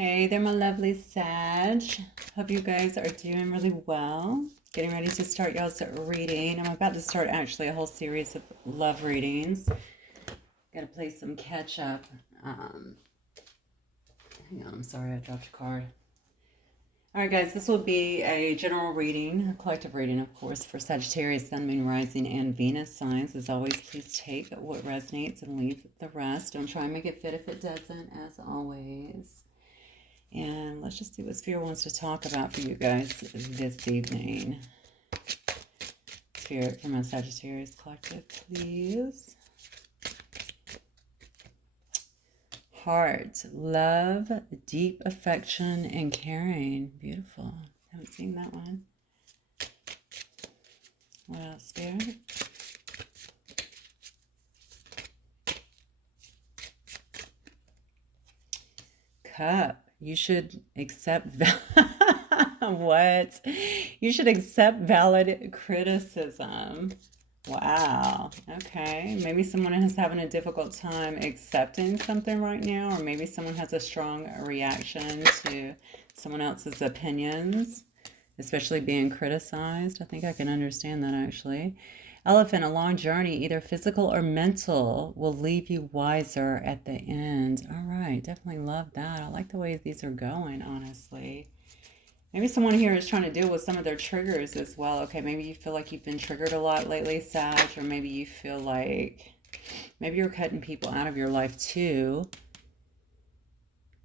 Hey there, my lovely Sag. Hope you guys are doing really well. Getting ready to start y'all's reading. I'm about to start actually a whole series of love readings. Gotta play some catch up. Hang on, I'm sorry, I dropped a card. Alright guys, this will be a general reading, a collective reading, of course, for Sagittarius, Sun, Moon, Rising, and Venus signs. As always, please take what resonates and leave the rest. Don't try and make it fit if it doesn't, as always. And let's just see what Spirit wants to talk about for you guys this evening. Spirit from my Sagittarius collective, please. Heart, love, deep affection, and caring. Beautiful. Haven't seen that one. What else, Spirit? Cup. You should accept what? You should accept valid criticism. Wow. Okay. Maybe someone is having a difficult time accepting something right now, or maybe someone has a strong reaction to someone else's opinions, especially being criticized. I think I can understand that actually. Elephant, a long journey, either physical or mental, will leave you wiser at the end. All right, definitely love that. I like the way these are going, honestly. Maybe someone here is trying to deal with some of their triggers as well. Okay, maybe you feel like you've been triggered a lot lately, Sag, or maybe you feel like maybe you're cutting people out of your life too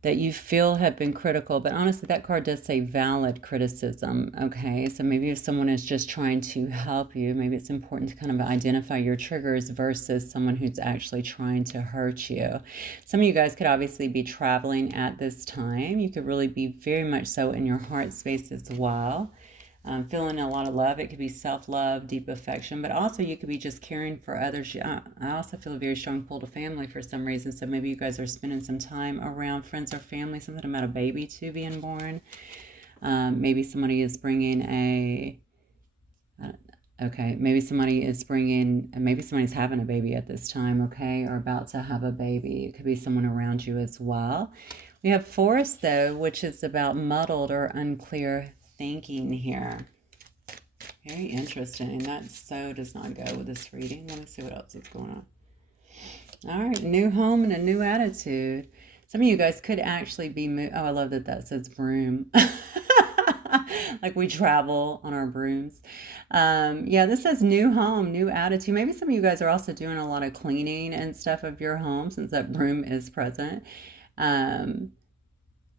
that you feel have been critical, but honestly, that card does say valid criticism, okay? So maybe if someone is just trying to help you, maybe it's important to kind of identify your triggers versus someone who's actually trying to hurt you. Some of you guys could obviously be traveling at this time. You could really be very much so in your heart space as well. Feeling a lot of love. It could be self-love, deep affection, but also you could be just caring for others. I also feel a very strong pull to family for some reason, so maybe you guys are spending some time around friends or family, something about a baby too being born. Maybe somebody is bringing maybe somebody's having a baby at this time, okay, or about to have a baby. It could be someone around you as well. We have Forest, though, which is about muddled or unclear thinking here. Very interesting. That so does not go with this reading. Let me see what else is going on. All right, new home and a new attitude. Some of you guys could actually be I love that says broom. Like we travel on our brooms. Yeah, this says new home, new attitude. Maybe some of you guys are also doing a lot of cleaning and stuff of your home since that broom is present.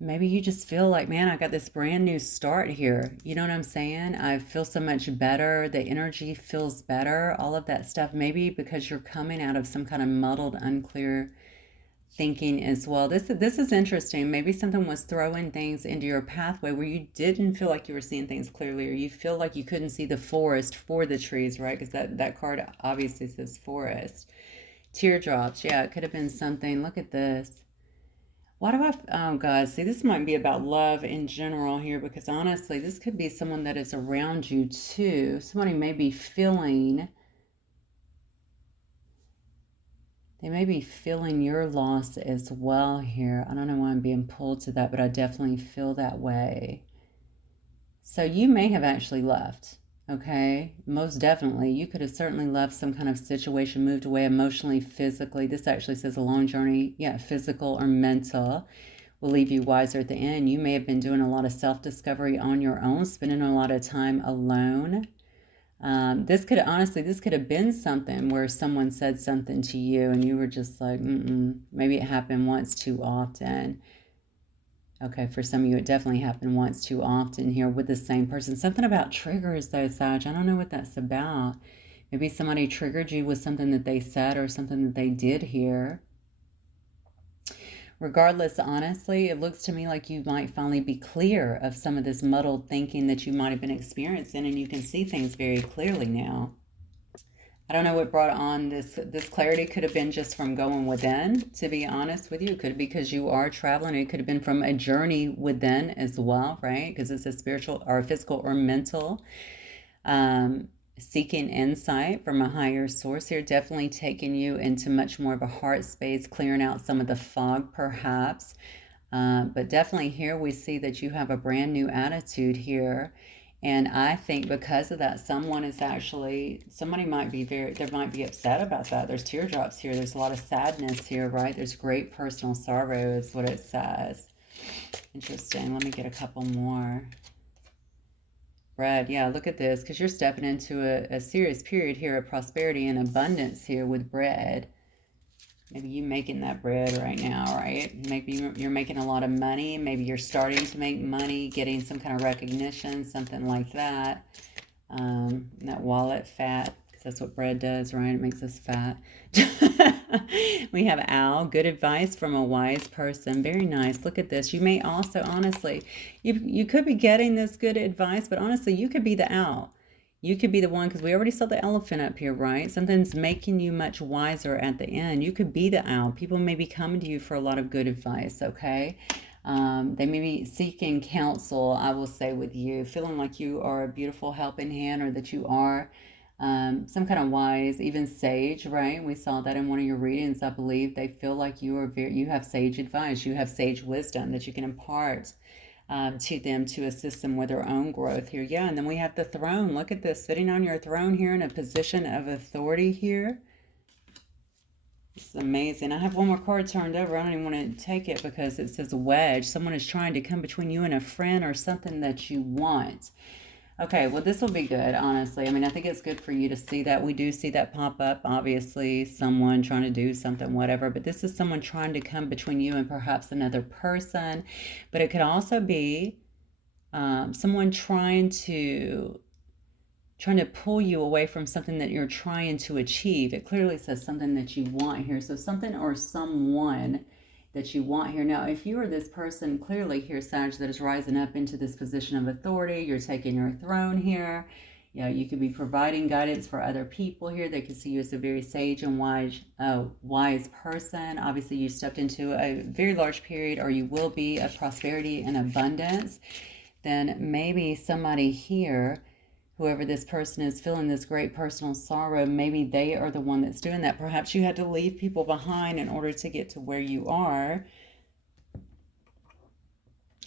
Maybe you just feel like, man, I got this brand new start here. You know what I'm saying? I feel so much better. The energy feels better. All of that stuff. Maybe because you're coming out of some kind of muddled, unclear thinking as well. This is interesting. Maybe something was throwing things into your pathway where you didn't feel like you were seeing things clearly, or you feel like you couldn't see the forest for the trees, right? Because that card obviously says forest. Teardrops. Yeah, it could have been something. Look at this. Oh God, see, this might be about love in general here, because honestly, this could be someone that is around you too. Somebody may be feeling, they may be feeling your loss as well here. I don't know why I'm being pulled to that, but I definitely feel that way. So you may have actually left, okay? Most definitely. You could have certainly left some kind of situation, moved away emotionally, physically. This actually says a long journey. Yeah, physical or mental will leave you wiser at the end. You may have been doing a lot of self-discovery on your own, spending a lot of time alone. This could have been something where someone said something to you and you were just like, maybe it happened once too often. Okay, for some of you, it definitely happened once too often here with the same person. Something about triggers, though, Sag. I don't know what that's about. Maybe somebody triggered you with something that they said or something that they did here. Regardless, honestly, it looks to me like you might finally be clear of some of this muddled thinking that you might have been experiencing, and you can see things very clearly now. I don't know what brought on this clarity. Could have been just from going within, to be honest with you. It could be because you are traveling. It could have been from a journey within as well, right? Because it's a spiritual or physical or mental. Seeking insight from a higher source here, definitely taking you into much more of a heart space, clearing out some of the fog perhaps. But definitely here we see that you have a brand new attitude here. And I think because of that, someone is actually, somebody might be they might be upset about that. There's teardrops here. There's a lot of sadness here, right? There's great personal sorrow is what it says. Interesting. Let me get a couple more. Bread, yeah, look at this, because you're stepping into a serious period here of prosperity and abundance here with bread. Maybe you making that bread right now, right? Maybe you're making a lot of money. Maybe you're starting to make money, getting some kind of recognition, something like that. That wallet fat, because that's what bread does, right? It makes us fat. We have owl, good advice from a wise person. Very nice. Look at this. You may also, honestly, you could be getting this good advice, but honestly, you could be the owl. You could be the one, because we already saw the elephant up here, right? Something's making you much wiser at the end. You could be the owl. People may be coming to you for a lot of good advice, okay? They may be seeking counsel, I will say, with you, feeling like you are a beautiful helping hand, or that you are some kind of wise, even sage, right? We saw that in one of your readings, I believe. They feel like you are you have sage advice, you have sage wisdom that you can impart to them to assist them with their own growth here. Yeah, and then we have the throne. Look at this, sitting on your throne here in a position of authority here. It's amazing. I have one more card turned over. I don't even want to take it because it says wedge. Someone is trying to come between you and a friend or something that you want. Okay, well, this will be good, honestly. I mean, I think it's good for you to see that. We do see that pop up, obviously, someone trying to do something, whatever. But this is someone trying to come between you and perhaps another person. But it could also be someone trying to pull you away from something that you're trying to achieve. It clearly says something that you want here. So something or someone that you want here. Now, if you are this person, clearly here, Sag, that is rising up into this position of authority, you're taking your throne here. You know, you could be providing guidance for other people here. They could see you as a very sage and wise person. Obviously, you stepped into a very large period, or you will be, of prosperity and abundance. Then maybe somebody here, whoever this person is, feeling this great personal sorrow, maybe they are the one that's doing that. Perhaps you had to leave people behind in order to get to where you are.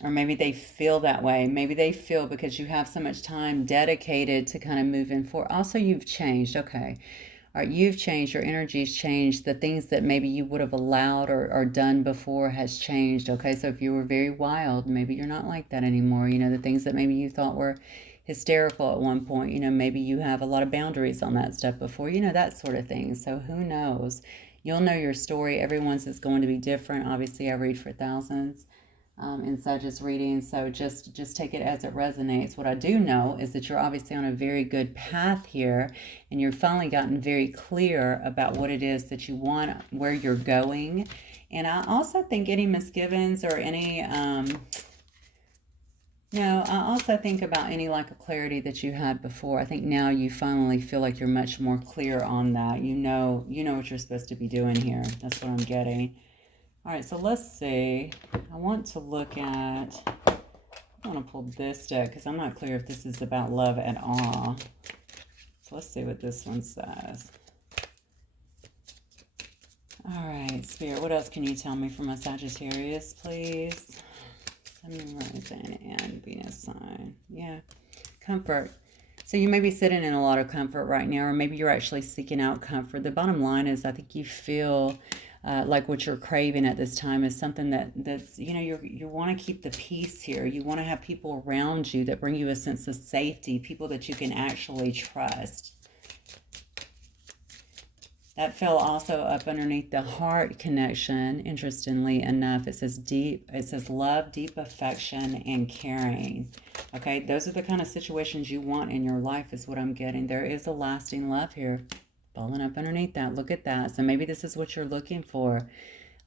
Or maybe they feel that way. Maybe they feel because you have so much time dedicated to kind of moving forward. Also, you've changed. Okay. All right, you've changed. Your energy's changed. The things that maybe you would have allowed or done before has changed. Okay, so if you were very wild, maybe you're not like that anymore. You know, the things that maybe you thought were hysterical at one point, you know, maybe you have a lot of boundaries on that stuff before, you know, that sort of thing. So who knows? You'll know your story. Everyone's is going to be different. Obviously, I read for thousands in Sagittarius reading, so just take it as it resonates. What I do know is that you're obviously on a very good path here, and you've finally gotten very clear about what it is that you want, where you're going. And I also think any misgivings or any no, I also think about any lack of clarity that you had before. I think now you finally feel like you're much more clear on that. You know what you're supposed to be doing here. That's what I'm getting. All right, so let's see. I want to look at, I want to pull this deck because I'm not clear if this is about love at all. So let's see what this one says. All right, Spirit, what else can you tell me from a Sagittarius, please? Sun, rising, and Venus sign. Yeah, comfort. So you may be sitting in a lot of comfort right now, or maybe you're actually seeking out comfort. The bottom line is I think you feel like what you're craving at this time is something that's, you know, you want to keep the peace here. You want to have people around you that bring you a sense of safety, people that you can actually trust. That fell also up underneath the heart connection. Interestingly enough, it says deep, it says love, deep affection, and caring. Okay, those are the kind of situations you want in your life is what I'm getting. There is a lasting love here falling up underneath that. Look at that. So maybe this is what you're looking for.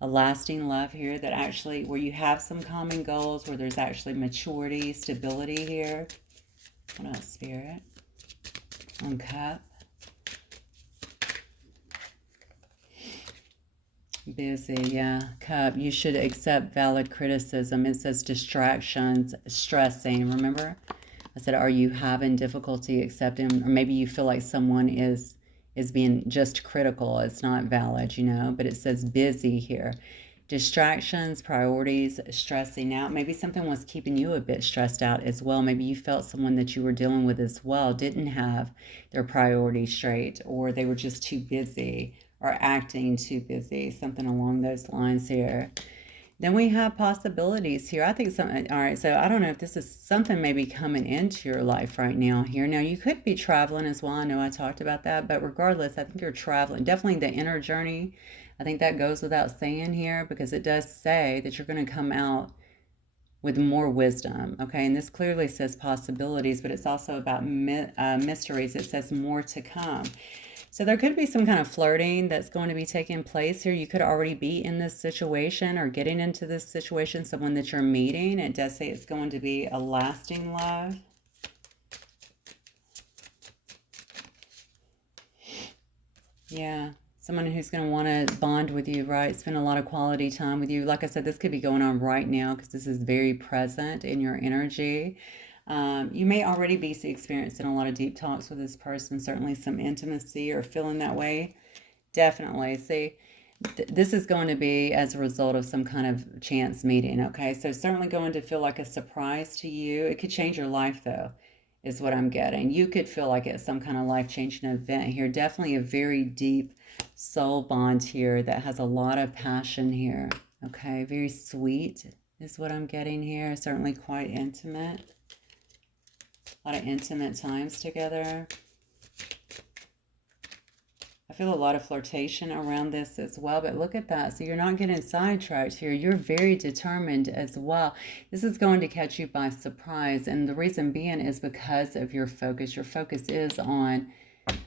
A lasting love here that actually, where you have some common goals, where there's actually maturity, stability here. What else, Spirit? On Cup. Busy, yeah. Cup, you should accept valid criticism. It says distractions, stressing. Remember? I said, are you having difficulty accepting, or maybe you feel like someone is being just critical. It's not valid, you know, but it says busy here. distractions, priorities, stressing out. Maybe something was keeping you a bit stressed out as well. Maybe you felt someone that you were dealing with as well didn't have their priorities straight, or they were just too busy or acting too busy, something along those lines here. Then we have possibilities here. I think something, all right, so I don't know if this is something maybe coming into your life right now here. Now, you could be traveling as well. I know I talked about that, but regardless, I think you're traveling. Definitely the inner journey. I think that goes without saying here, because it does say that you're going to come out with more wisdom, okay? And this clearly says possibilities, but it's also about mysteries. It says more to come. So there could be some kind of flirting that's going to be taking place here. You could already be in this situation or getting into this situation, someone that you're meeting. It does say it's going to be a lasting love. Yeah, someone who's going to want to bond with you, right? Spend a lot of quality time with you. Like I said, this could be going on right now because this is very present in your energy. You may already be experiencing a lot of deep talks with this person, certainly some intimacy or feeling that way. Definitely. See, this is going to be as a result of some kind of chance meeting, okay? So certainly going to feel like a surprise to you. It could change your life, though, is what I'm getting. You could feel like it's some kind of life-changing event here. Definitely a very deep soul bond here that has a lot of passion here, okay? Very sweet is what I'm getting here. Certainly quite intimate. A lot of intimate times together. I feel a lot of flirtation around this as well, but look at that. So you're not getting sidetracked here. You're very determined as well. This is going to catch you by surprise, and the reason being is because of your focus. Your focus is on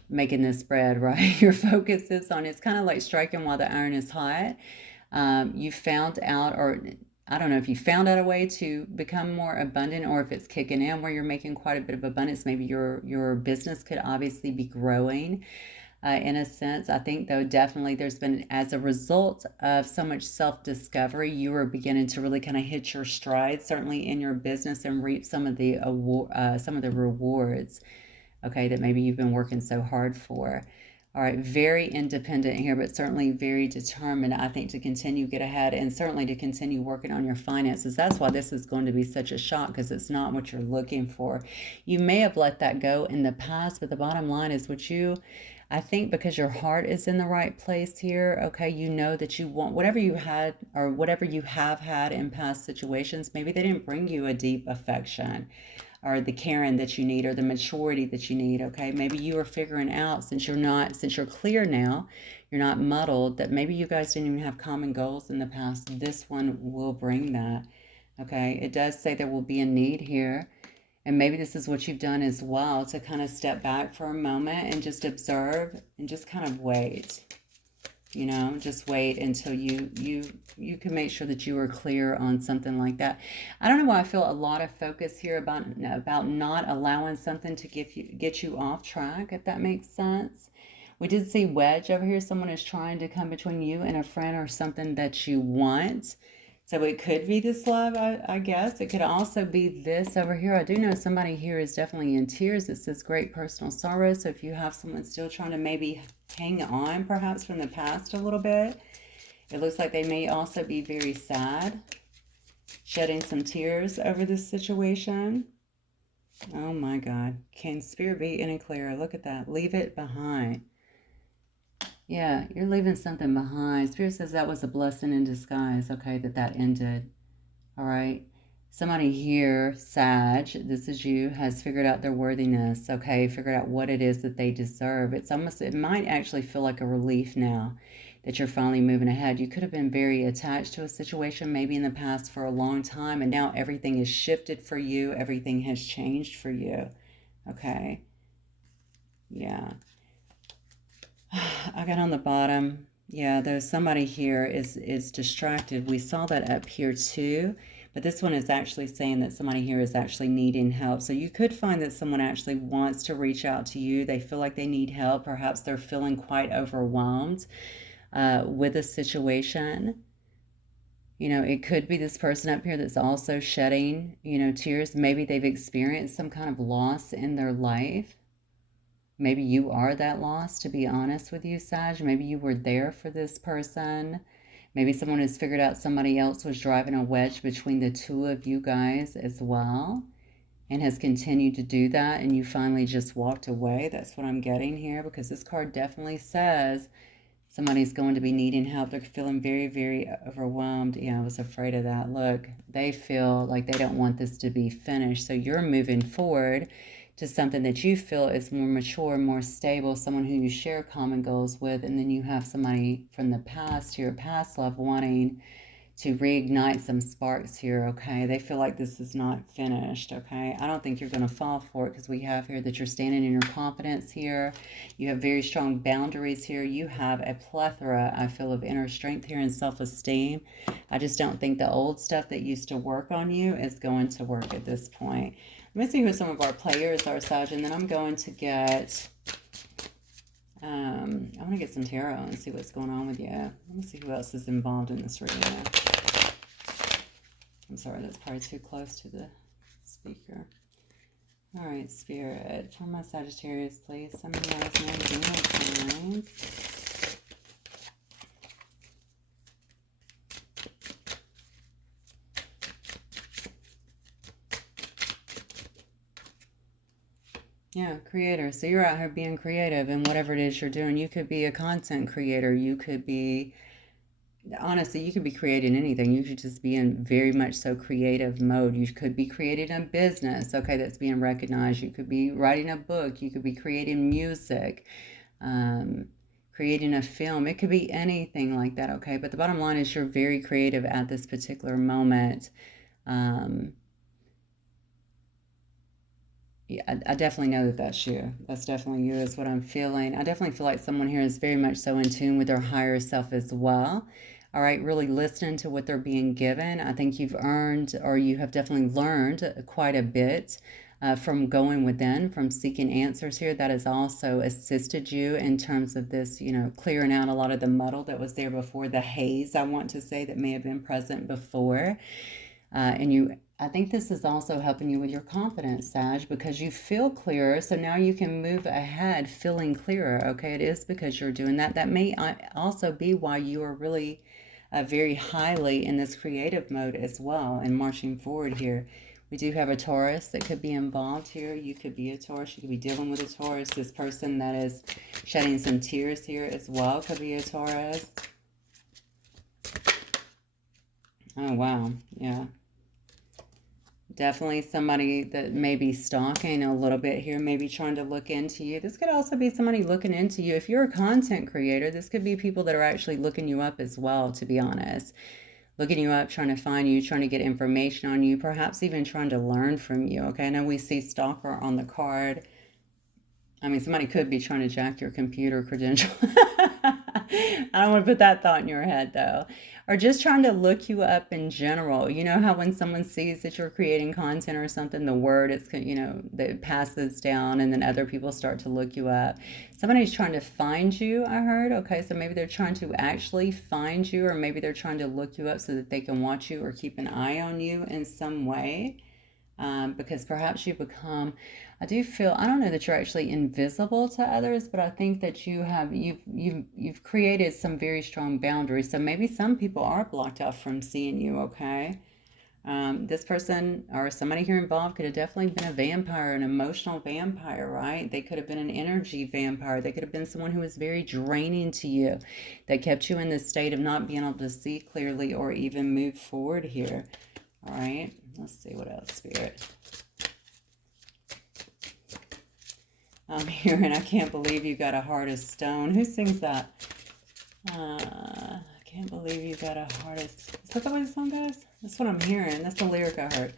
making this bread, right? Your focus is on, it's kind of like striking while the iron is hot. You found out, or I don't know if you found out a way to become more abundant, or if it's kicking in where you're making quite a bit of abundance. Maybe your business could obviously be growing in a sense. I think, though, definitely there's been, as a result of so much self-discovery, you are beginning to really kind of hit your stride, certainly in your business, and reap some of the rewards, okay, that maybe you've been working so hard for. All right, very independent here, but certainly very determined, I think, to continue get ahead, and certainly to continue working on your finances. That's why this is going to be such a shock, because it's not what you're looking for. You may have let that go in the past, but the bottom line is I think, because your heart is in the right place here, okay, you know that you want whatever you had, or whatever you have had in past situations. Maybe they didn't bring you a deep affection, or the caring that you need, or the maturity that you need, okay? Maybe you are figuring out, since you're clear now, you're not muddled, that maybe you guys didn't even have common goals in the past. This one will bring that, okay? It does say there will be a need here, and maybe this is what you've done as well, to kind of step back for a moment and just observe and just kind of wait. You know, just wait until you can make sure that you are clear on something like that. I don't know why I feel a lot of focus here about not allowing something to get you off track, if that makes sense. We did see wedge over here. Someone is trying to come between you and a friend or something that you want. So it could be this love, I guess. It could also be this over here. I do know somebody here is definitely in tears. It says great personal sorrow. So if you have someone still trying to maybe hang on, perhaps from the past a little bit, it looks like they may also be very sad, shedding some tears over this situation. Oh my God. Can Spirit be any clearer? Look at that. Leave it behind. Yeah, you're leaving something behind. Spirit says that was a blessing in disguise, okay, that ended. All right. Somebody here, Sag, this is you, has figured out their worthiness, okay, figured out what it is that they deserve. It might actually feel like a relief now that you're finally moving ahead. You could have been very attached to a situation maybe in the past for a long time, and now everything is shifted for you. Everything has changed for you, okay? Yeah. I got on the bottom. Yeah, there's somebody here is distracted. We saw that up here too, but this one is actually saying that somebody here is actually needing help. So you could find that someone actually wants to reach out to you. They feel like they need help. Perhaps they're feeling quite overwhelmed with a situation. You know, it could be this person up here that's also shedding, tears. Maybe they've experienced some kind of loss in their life. Maybe you are that loss, to be honest with you, Sag. Maybe you were there for this person. Maybe someone has figured out somebody else was driving a wedge between the two of you guys as well, and has continued to do that, and you finally just walked away. That's what I'm getting here, because this card definitely says somebody's going to be needing help. They're feeling very, very overwhelmed. Yeah, I was afraid of that. Look, they feel like they don't want this to be finished. So you're moving forward to something that you feel is more mature, more stable, someone who you share common goals with. And then you have somebody from the past, your past love, wanting to reignite some sparks here, okay? They feel like this is not finished, okay? I don't think you're going to fall for it, because we have here that you're standing in your confidence here. You have very strong boundaries here. You have a plethora, I feel, of inner strength here and self-esteem. I just don't think the old stuff that used to work on you is going to work at this point. Let me see who some of our players are, Sag, and then I'm going to get... I want to get some tarot and see what's going on with you. Let me see who else is involved in this reading. I'm sorry, that's probably too close to the speaker. All right, Spirit, for my Sagittarius, please. Some of those signs. Yeah, creator. So you're out here being creative in whatever it is you're doing. You could be a content creator. You could be, honestly, you could be creating anything. You could just be in very much so creative mode. You could be creating a business, okay, that's being recognized. You could be writing a book. You could be creating music, creating a film. It could be anything like that, okay? But the bottom line is you're very creative at this particular moment. Yeah, I definitely know that that's you. That's definitely you is what I'm feeling. I definitely feel like someone here is very much so in tune with their higher self as well. All right, really listening to what they're being given. I think you've earned, or you have definitely learned quite a bit from going within, from seeking answers here. That has also assisted you in terms of this, you know, clearing out a lot of the muddle that was there before, the haze, I want to say, that may have been present before. I think this is also helping you with your confidence, Sag, because you feel clearer. So now you can move ahead feeling clearer. Okay, it is because you're doing that. That may also be why you are really very highly in this creative mode as well and marching forward here. We do have a Taurus that could be involved here. You could be a Taurus. You could be dealing with a Taurus. This person that is shedding some tears here as well could be a Taurus. Oh, wow. Yeah. Definitely somebody that may be stalking a little bit here, maybe trying to look into you. This could also be somebody looking into you. If you're a content creator, this could be people that are actually looking you up as well, to be honest. Looking you up, trying to find you, trying to get information on you, perhaps even trying to learn from you, okay? I know we see stalker on the card. I mean, somebody could be trying to jack your computer credential. I don't want to put that thought in your head, though. Or just trying to look you up in general. You know how when someone sees that you're creating content or something, the word is, you know, that passes down and then other people start to look you up. Somebody's trying to find you, I heard. Okay, so maybe they're trying to actually find you, or maybe they're trying to look you up so that they can watch you or keep an eye on you in some way. Because perhaps you become, I do feel, I don't know that you're actually invisible to others, but I think that you've created some very strong boundaries. So maybe some people are blocked off from seeing you, okay? This person or somebody here involved could have definitely been a vampire, an emotional vampire, right? They could have been an energy vampire. They could have been someone who was very draining to you, that kept you in this state of not being able to see clearly or even move forward here. All right, let's see what else, Spirit. I'm hearing, I can't believe you got a heart of stone. Who sings that? I can't believe you got a heart of... Is that the way the song goes? That's what I'm hearing. That's the lyric I heard.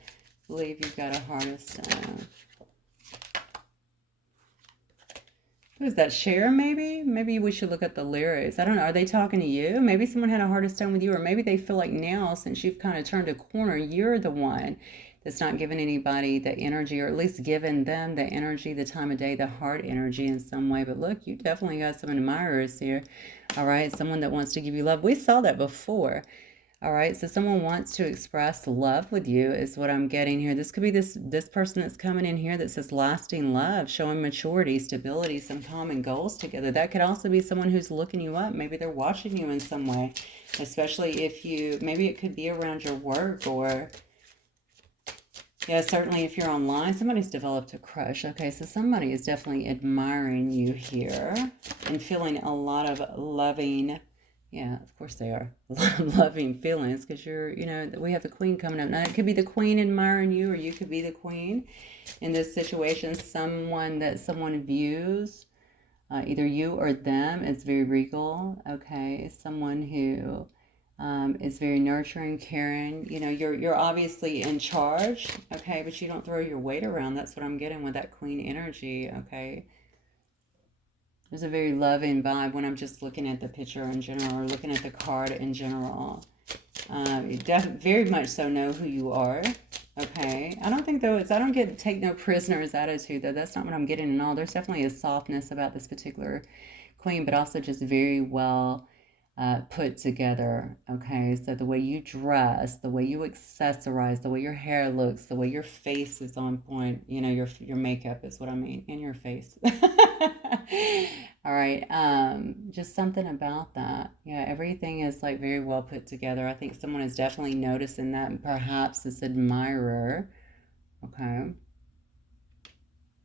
Believe you got a heart of stone. Who is that? Cher, maybe? Maybe we should look at the lyrics. I don't know. Are they talking to you? Maybe someone had a heart of stone with you, or maybe they feel like now, since you've kind of turned a corner, you're the one that's not giving anybody the energy, or at least giving them the energy, the time of day, the heart energy in some way. But look, you definitely got some admirers here. All right, someone that wants to give you love. We saw that before. All right, so someone wants to express love with you is what I'm getting here. This could be this person that's coming in here that says lasting love, showing maturity, stability, some common goals together. That could also be someone who's looking you up. Maybe they're watching you in some way, especially if you, maybe it could be around your work or, yeah, certainly if you're online, somebody's developed a crush. Okay, so somebody is definitely admiring you here and feeling a lot of loving. Yeah, of course they are. A lot of loving feelings because you're, you know, we have the queen coming up. Now, it could be the queen admiring you or you could be the queen in this situation. Someone that someone views, either you or them, is very regal, okay? Someone who is very nurturing, caring. You know, you're obviously in charge, okay? But you don't throw your weight around. That's what I'm getting with that queen energy, okay? There's a very loving vibe when I'm just looking at the picture in general or looking at the card in general. You very much so know who you are. Okay. I don't think though I don't get take no prisoners attitude though. That's not what I'm getting at all. There's definitely a softness about this particular queen, but also just very well put together. Okay. So the way you dress, the way you accessorize, the way your hair looks, the way your face is on point, you know, your makeup is what I mean, in your face. All right, just something about that. Yeah, everything is like very well put together. I think someone is definitely noticing that, and perhaps this admirer. Okay.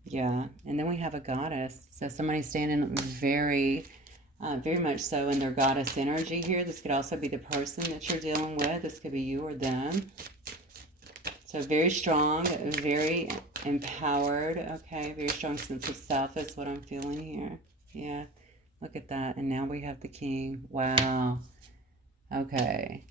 Yeah, and then we have a goddess. So somebody's standing very, very much so in their goddess energy here. This could also be the person that you're dealing with. This could be you or them. So very strong, very empowered, okay? Very strong sense of self is what I'm feeling here. Yeah, look at that. And now we have the king. Wow. Okay.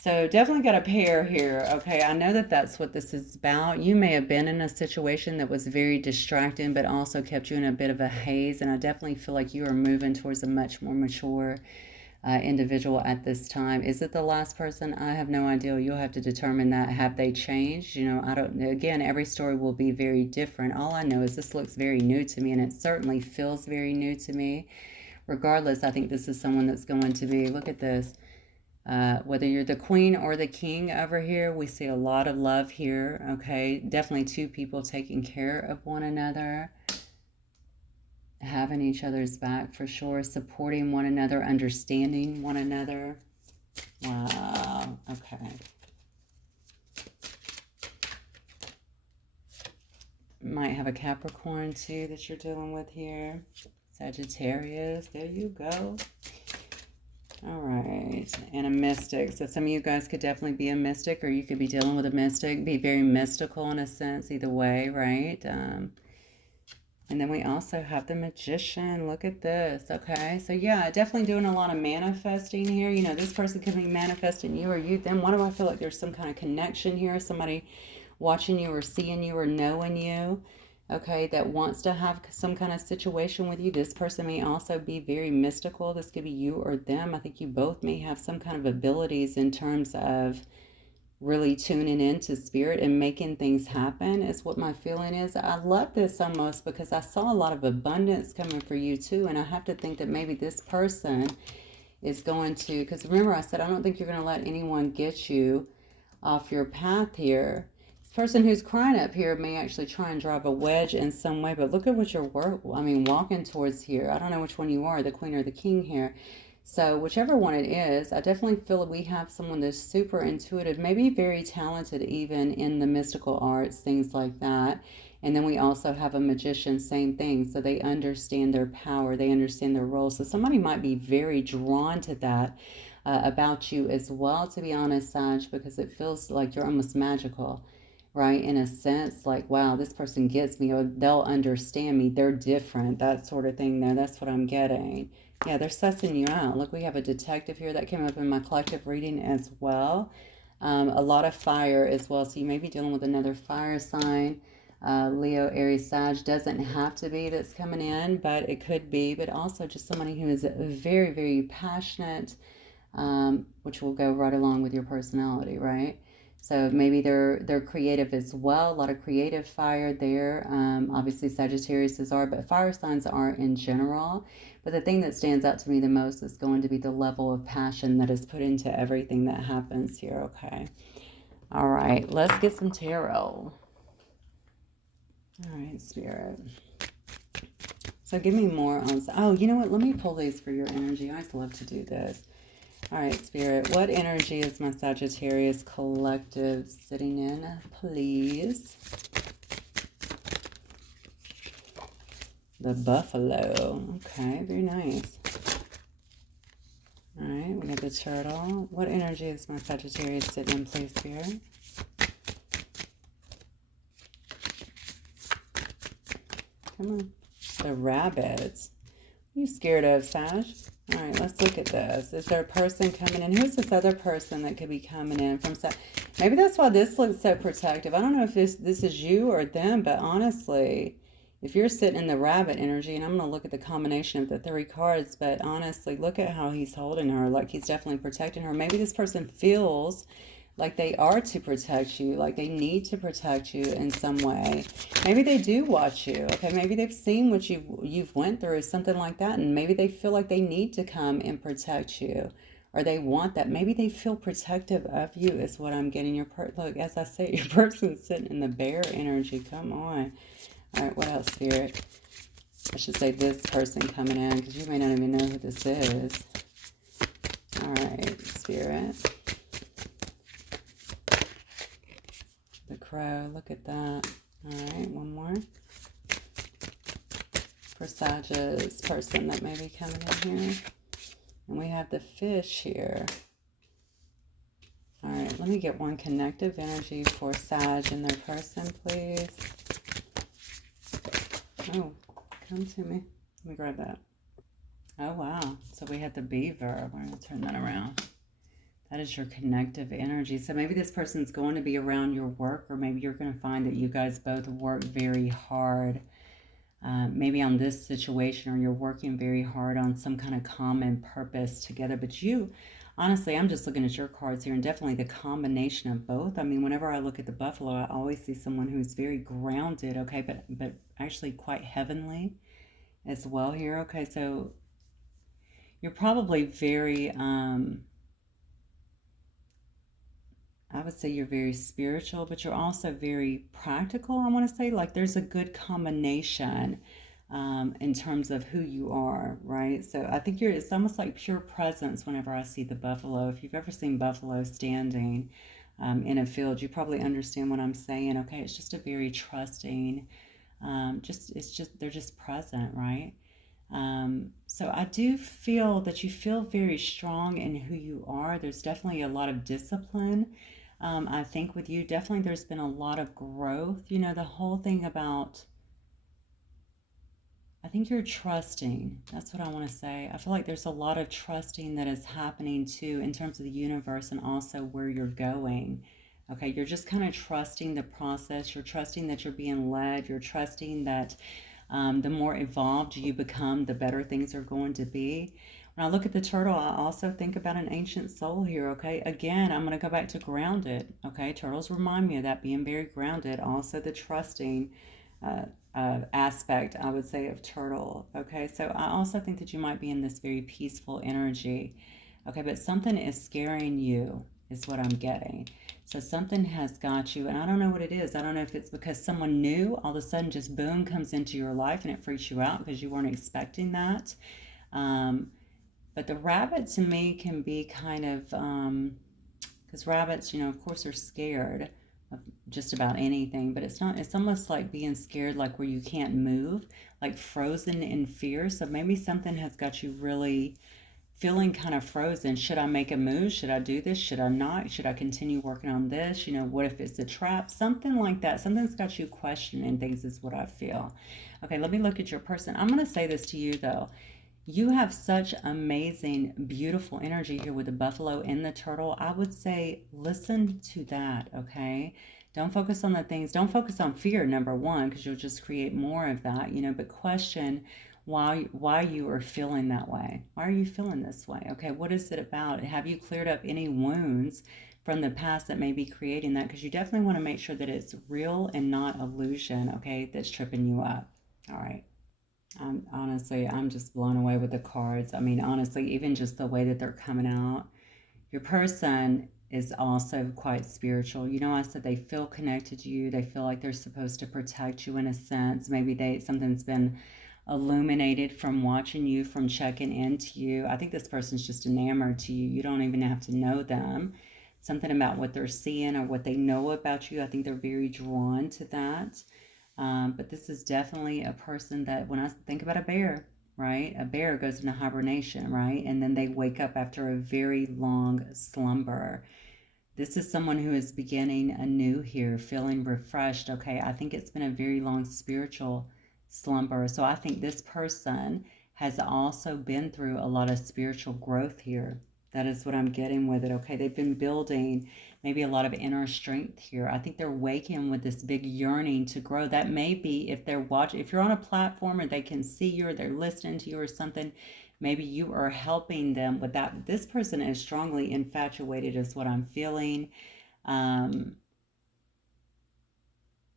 So definitely got a pair here, okay? I know that that's what this is about. You may have been in a situation that was very distracting, but also kept you in a bit of a haze. And I definitely feel like you are moving towards a much more mature individual at this time. Is it the last person? I have no idea. You'll have to determine that. Have they changed? You know, I don't know. Again, every story will be very different. All I know is this looks very new to me, and it certainly feels very new to me. Regardless, I think this is someone that's going to be, look at this, whether you're the queen or the king over here, we see a lot of love here, okay? Definitely two people taking care of one another, having each other's back for sure, supporting one another, understanding one another. Wow, okay. Might have a Capricorn too that you're dealing with here. Sagittarius, there you go. All right, and a mystic. So some of you guys could definitely be a mystic, or you could be dealing with a mystic, be very mystical in a sense, either way, right? And then we also have the magician. Look at this. Okay. So yeah, definitely doing a lot of manifesting here. You know, this person could be manifesting you or you them. Why do I feel like there's some kind of connection here? Somebody watching you or seeing you or knowing you. Okay, that wants to have some kind of situation with you. This person may also be very mystical. This could be you or them. I think you both may have some kind of abilities in terms of really tuning into spirit and making things happen is what my feeling is. I love this almost because I saw a lot of abundance coming for you too, and I have to think that maybe this person is going to, because remember I said I don't think you're going to let anyone get you off your path here. This person who's crying up here may actually try and drive a wedge in some way, but look at what you're walking towards here. I don't know which one you are, the queen or the king here. So whichever one it is, I definitely feel that we have someone that's super intuitive, maybe very talented even in the mystical arts, things like that. And then we also have a magician, same thing. So they understand their power, they understand their role. So somebody might be very drawn to that about you as well, to be honest, Sag, because it feels like you're almost magical, right? In a sense, like, wow, this person gets me, or they'll understand me. They're different, that sort of thing there. That's what I'm getting. Yeah, they're sussing you out. Look, we have a detective here that came up in my collective reading as well. A lot of fire as well. So you may be dealing with another fire sign. Leo, Aries, Sag doesn't have to be that's coming in, but it could be. But also just somebody who is very, very passionate, which will go right along with your personality, right? So maybe they're creative as well. A lot of creative fire there. Obviously Sagittarius are, but fire signs are in general. But the thing that stands out to me the most is going to be the level of passion that is put into everything that happens here. Okay. All right. Let's get some tarot. All right, Spirit. So give me more on... Oh, you know what? Let me pull these for your energy. I just love to do this. All right, Spirit. What energy is my Sagittarius collective sitting in, please? The buffalo. Okay, very nice. All right, we got the turtle. What energy is my Sagittarius sitting in, please, Spirit? Come on. The rabbits. What are you scared of, Sag? All right, let's look at this. Is there a person coming in? Who's this other person that could be coming in from Sag? Maybe that's why this looks so protective. I don't know if this is you or them, but honestly, if you're sitting in the rabbit energy, and I'm going to look at the combination of the 3 cards, but honestly, look at how he's holding her. Like he's definitely protecting her. Maybe this person feels like they are to protect you, like they need to protect you in some way. Maybe they do watch you, okay? Maybe they've seen what you've went through, something like that, and maybe they feel like they need to come and protect you, or they want that. Maybe they feel protective of you is what I'm getting. Look, as I say, your person's sitting in the bear energy. Come on. All right, what else, Spirit? I should say this person coming in, because you may not even know who this is. All right, Spirit. The crow, look at that. All right, one more. For Sag's person that may be coming in here. And we have the fish here. All right, let me get one connective energy for Sag and their person, please. Oh, come to me. Let me grab that. Oh, wow. So we had the beaver. We're going to turn that around. That is your connective energy. So maybe this person's going to be around your work, or maybe you're going to find that you guys both work very hard. Maybe on this situation, or you're working very hard on some kind of common purpose together. But you, honestly, I'm just looking at your cards here, and definitely the combination of both. I mean, whenever I look at the buffalo, I always see someone who's very grounded, okay, but actually quite heavenly as well here. Okay, so you're probably very... I would say you're very spiritual, but you're also very practical, I want to say. Like there's a good combination in terms of who you are, right? So I think it's almost like pure presence whenever I see the buffalo. If you've ever seen buffalo standing in a field, you probably understand what I'm saying. Okay, it's just a very trusting, they're just present, right? So I do feel that you feel very strong in who you are. There's definitely a lot of discipline. I think with you, definitely there's been a lot of growth. You know, the whole thing about, I think you're trusting. That's what I want to say. I feel like there's a lot of trusting that is happening too in terms of the universe and also where you're going. Okay, you're just kind of trusting the process. You're trusting that you're being led. You're trusting that the more evolved you become, the better things are going to be. When I look at the turtle, I also think about an ancient soul here, okay? Again, I'm going to go back to grounded, okay? Turtles remind me of that, being very grounded. Also the trusting aspect, I would say, of turtle, okay? So I also think that you might be in this very peaceful energy, okay? But something is scaring you is what I'm getting. So something has got you, and I don't know what it is. I don't know if it's because someone new all of a sudden just boom comes into your life and it freaks you out because you weren't expecting that. But the rabbit to me can be kind of, because rabbits, you know, of course, are scared of just about anything, but it's not, it's almost like being scared, like where you can't move, like frozen in fear. So maybe something has got you really feeling kind of frozen. Should I make a move? Should I do this? Should I not? Should I continue working on this? You know, what if it's a trap? Something like that. Something's got you questioning things is what I feel. Okay, let me look at your person. I'm going to say this to you, though. You have such amazing, beautiful energy here with the buffalo and the turtle. I would say listen to that, okay? Don't focus on the things. Don't focus on fear, number one, because you'll just create more of that, you know, but question why you are feeling that way. Why are you feeling this way? Okay, what is it about? Have you cleared up any wounds from the past that may be creating that, because you definitely want to make sure that it's real and not illusion, okay, that's tripping you up. All right. Honestly, I'm just blown away with the cards. I mean, honestly, even just the way that they're coming out. Your person is also quite spiritual. You know, I said they feel connected to you. They feel like they're supposed to protect you in a sense. Maybe something's been illuminated from watching you, from checking into you. I think this person's just enamored to you. You don't even have to know them. Something about what they're seeing or what they know about you. I think they're very drawn to that. But this is definitely a person that, when I think about a bear, right? A bear goes into hibernation, right? And then they wake up after a very long slumber. This is someone who is beginning anew here, feeling refreshed. Okay, I think it's been a very long spiritual slumber. So I think this person has also been through a lot of spiritual growth here. That is what I'm getting with it. Okay, they've been building maybe a lot of inner strength here. I think they're waking with this big yearning to grow. That may be if they're watching, if you're on a platform or they can see you or they're listening to you or something, maybe you are helping them with that. This person is strongly infatuated is what I'm feeling.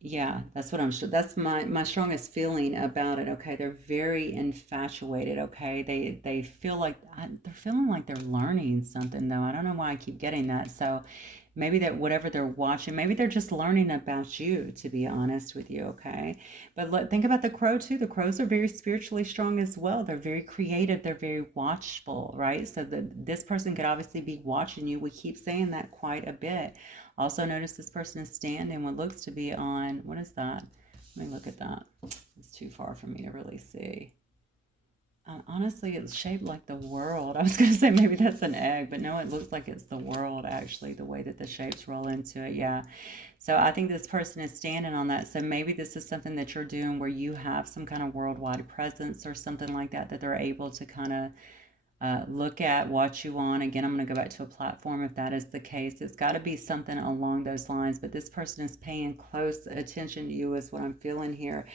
Yeah, that's what I'm sure. That's my strongest feeling about it. Okay, they're very infatuated. Okay, they feel like they're feeling like they're learning something though. I don't know why I keep getting that. So maybe that whatever they're watching, maybe they're just learning about you. To be honest with you, okay. But think about the crow too. The crows are very spiritually strong as well. They're very creative. They're very watchful, right? So this person could obviously be watching you. We keep saying that quite a bit. Also notice this person is standing what looks to be on, what is that? Let me look at that. It's too far for me to really see. Honestly, it's shaped like the world. I was going to say maybe that's an egg, but no, it looks like it's the world, actually, the way that the shapes roll into it. Yeah. So I think this person is standing on that. So maybe this is something that you're doing where you have some kind of worldwide presence or something like that, that they're able to kind of look at, watch you on. Again, I'm going to go back to a platform if that is the case. It's got to be something along those lines, but this person is paying close attention to you is what I'm feeling here.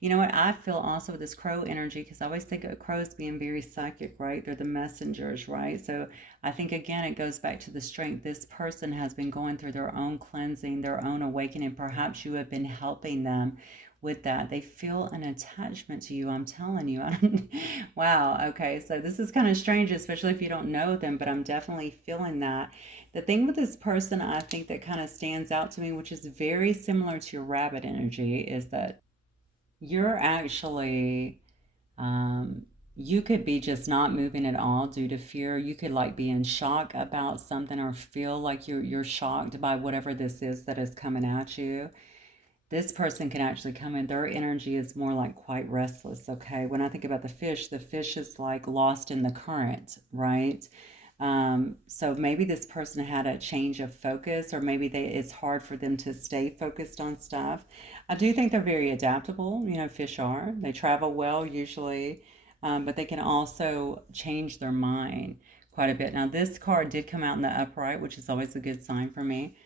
You know what? I feel also with this crow energy, because I always think of crows being very psychic, right? They're the messengers, right? So I think, again, it goes back to the strength. This person has been going through their own cleansing, their own awakening. Perhaps you have been helping them with that. They feel an attachment to you, I'm telling you. Wow, okay, so this is kind of strange, especially if you don't know them, but I'm definitely feeling that. The thing with this person, I think, that kind of stands out to me, which is very similar to your rabbit energy, is that you're actually, you could be just not moving at all due to fear. You could like be in shock about something or feel like you're shocked by whatever this is that is coming at you. This person can actually come in, their energy is more like quite restless, okay? When I think about the fish is like lost in the current, right? So maybe this person had a change of focus, or maybe it's hard for them to stay focused on stuff. I do think they're very adaptable. You know, fish are. They travel well usually, but they can also change their mind quite a bit. Now, this card did come out in the upright, which is always a good sign for me.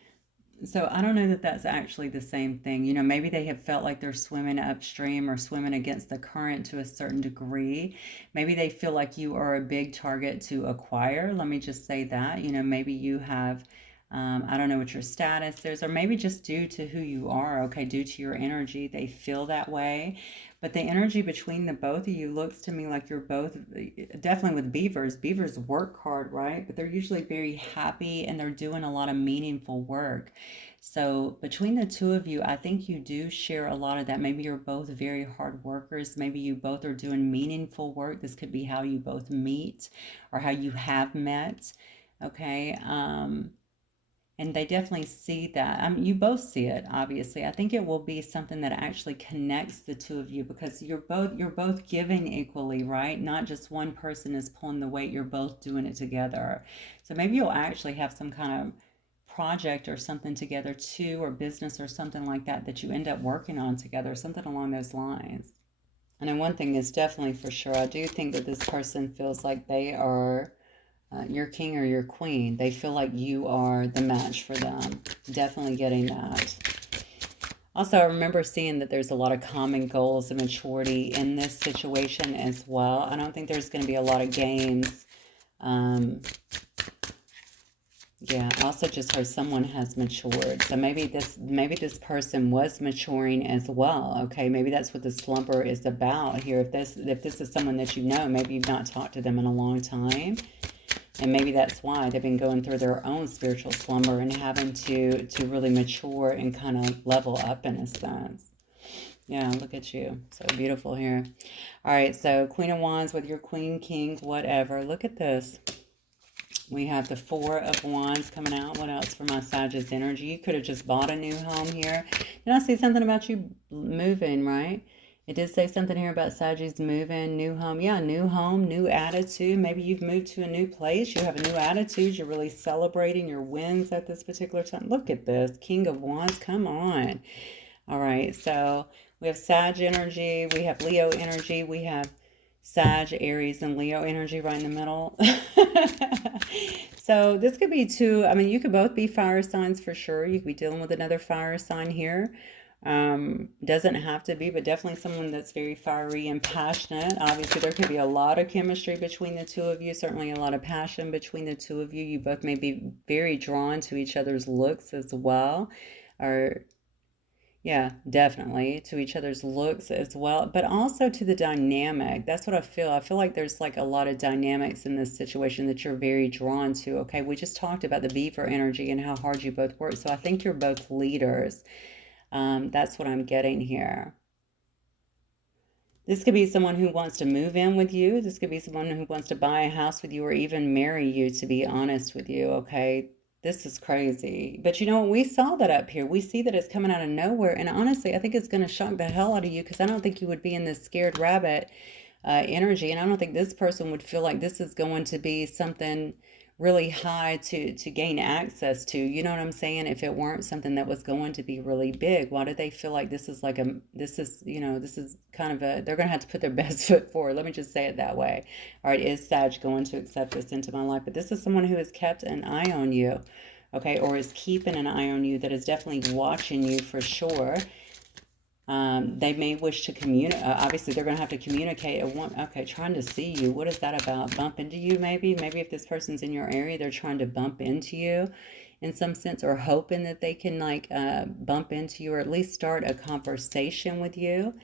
So I don't know that that's actually the same thing. You know, maybe they have felt like they're swimming upstream or swimming against the current to a certain degree. Maybe they feel like you are a big target to acquire. Let me just say that. You know, maybe you have, I don't know what your status is, or maybe just due to who you are, okay, due to your energy, they feel that way. But the energy between the both of you looks to me like you're both, definitely with beavers. Beavers work hard, right? But they're usually very happy and they're doing a lot of meaningful work. So between the two of you, I think you do share a lot of that. Maybe you're both very hard workers. Maybe you both are doing meaningful work. This could be how you both meet or how you have met. Okay. And they definitely see that. I mean, you both see it, obviously. I think it will be something that actually connects the two of you, because you're both giving equally, right? Not just one person is pulling the weight, you're both doing it together. So maybe you'll actually have some kind of project or something together too, or business or something like that that you end up working on together, something along those lines. And then one thing is definitely for sure, I do think that this person feels like they are your king or your queen. They feel like you are the match for them. Definitely getting that. Also, I remember seeing that there's a lot of common goals and maturity in this situation as well. I don't think there's going to be a lot of games. Yeah, I also just heard someone has matured. So maybe this person was maturing as well. Okay, maybe that's what the slumber is about here. If this is someone that you know, maybe you've not talked to them in a long time. And maybe that's why they've been going through their own spiritual slumber and having to really mature and kind of level up in a sense. Yeah, look at you. So beautiful here. All right, so Queen of Wands with your Queen, King, whatever. Look at this. We have the Four of Wands coming out. What else for my Sagittarius energy? You could have just bought a new home here. Did I see something about you moving, right? It did say something here about Sagittarius moving, new home. Yeah, new home, new attitude. Maybe you've moved to a new place. You have a new attitude. You're really celebrating your wins at this particular time. Look at this. King of Wands. Come on. All right. So we have Sag energy. We have Leo energy. We have Sag, Aries, and Leo energy right in the middle. So this could be two. I mean, you could both be fire signs for sure. You could be dealing with another fire sign here. Doesn't have to be, but definitely someone that's very fiery and passionate. Obviously, there could be a lot of chemistry between the two of you. Certainly a lot of passion between the two of you. You both may be very drawn to each other's looks as well. Or yeah, definitely to each other's looks as well, but also to the dynamic. That's what I feel. I feel like there's like a lot of dynamics in this situation that you're very drawn to. Okay, we just talked about the beaver energy and how hard you both work. So I think you're both leaders. That's what I'm getting here. This could be someone who wants to move in with you. This could be someone who wants to buy a house with you or even marry you, to be honest with you, okay? This is crazy. But you know what? We saw that up here. We see that it's coming out of nowhere. And honestly, I think it's going to shock the hell out of you because I don't think you would be in this scared rabbit energy. And I don't think this person would feel like this is going to be something really high to gain access to. You know what I'm saying? If it weren't something that was going to be really big, why do they feel like this is like this is kind of they're going to have to put their best foot forward. Let me just say it that way. All right, is Sag going to accept this into my life? But this is someone who has kept an eye on you, okay, or is keeping an eye on you, that is definitely watching you for sure. They may wish to communicate. Obviously, they're going to have to communicate. Okay, trying to see you. What is that about? Bump into you, maybe? Maybe if this person's in your area, they're trying to bump into you in some sense, or hoping that they can like bump into you or at least start a conversation with you